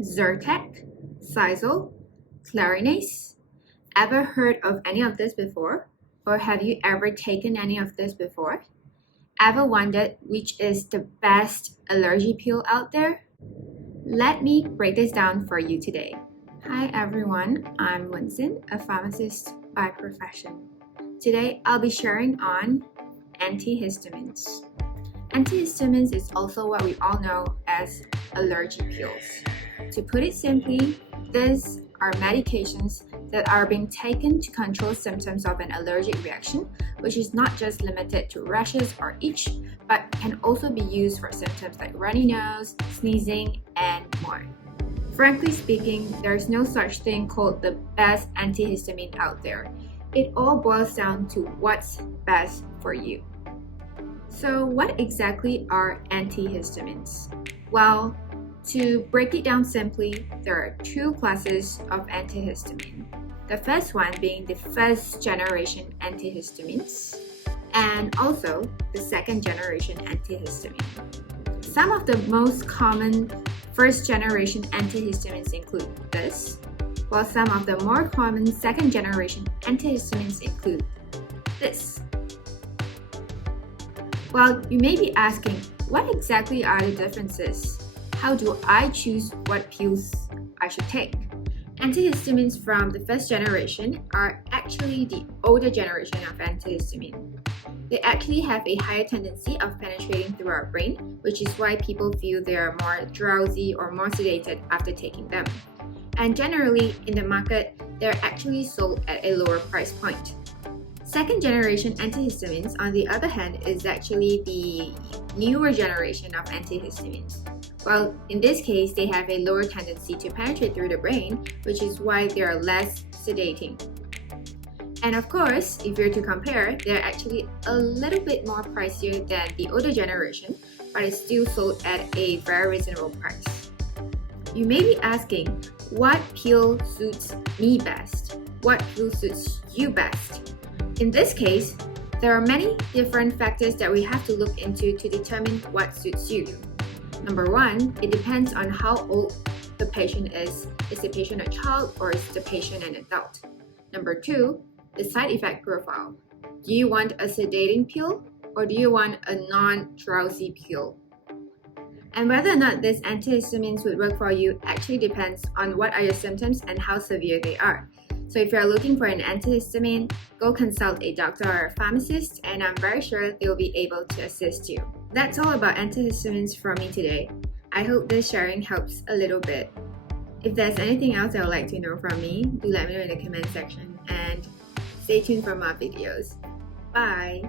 Zyrtec, Sisal, Clarinase. Ever heard of any of this before? Or have you ever taken any of this before? Ever wondered which is the best allergy pill out there? Let me break this down for you today. Hi everyone, I'm Winston, a pharmacist by profession. Today I'll be sharing on antihistamines. Antihistamines is also what we all know as allergy pills. To put it simply, these are medications that are being taken to control symptoms of an allergic reaction, which is not just limited to rashes or itch, but can also be used for symptoms like runny nose, sneezing, and more. Frankly speaking, there's no such thing called the best antihistamine out there. It all boils down to what's best for you. So what exactly are antihistamines? Well, to break it down simply, there are two classes of antihistamine. The first one being the first generation antihistamines, and also the second generation antihistamine. Some of the most common first generation antihistamines include this, while some of the more common second generation antihistamines include this. Well, you may be asking, what exactly are the differences? How do I choose what pills I should take? Antihistamines from the first generation are actually the older generation of antihistamine. They actually have a higher tendency of penetrating through our brain, which is why people feel they are more drowsy or more sedated after taking them. And generally, in the market, they're actually sold at a lower price point. Second generation antihistamines, on the other hand, is actually the newer generation of antihistamines. Well, in this case, they have a lower tendency to penetrate through the brain, which is why they are less sedating. And of course, if you're to compare, they're actually a little bit more pricier than the older generation, but it's still sold at a very reasonable price. You may be asking, what pill suits me best? What pill suits you best? In this case, there are many different factors that we have to look into to determine what suits you. Number one, it depends on how old the patient is. Is the patient a child or is the patient an adult? Number two, the side effect profile. Do you want a sedating pill or do you want a non-drowsy pill? And whether or not these antihistamines would work for you actually depends on what are your symptoms and how severe they are. So if you're looking for an antihistamine, go consult a doctor or a pharmacist, and I'm very sure they'll be able to assist you. That's all about antihistamines from me today. I hope this sharing helps a little bit. If there's anything else I would like to know from me, do let me know in the comment section, and stay tuned for more videos. Bye!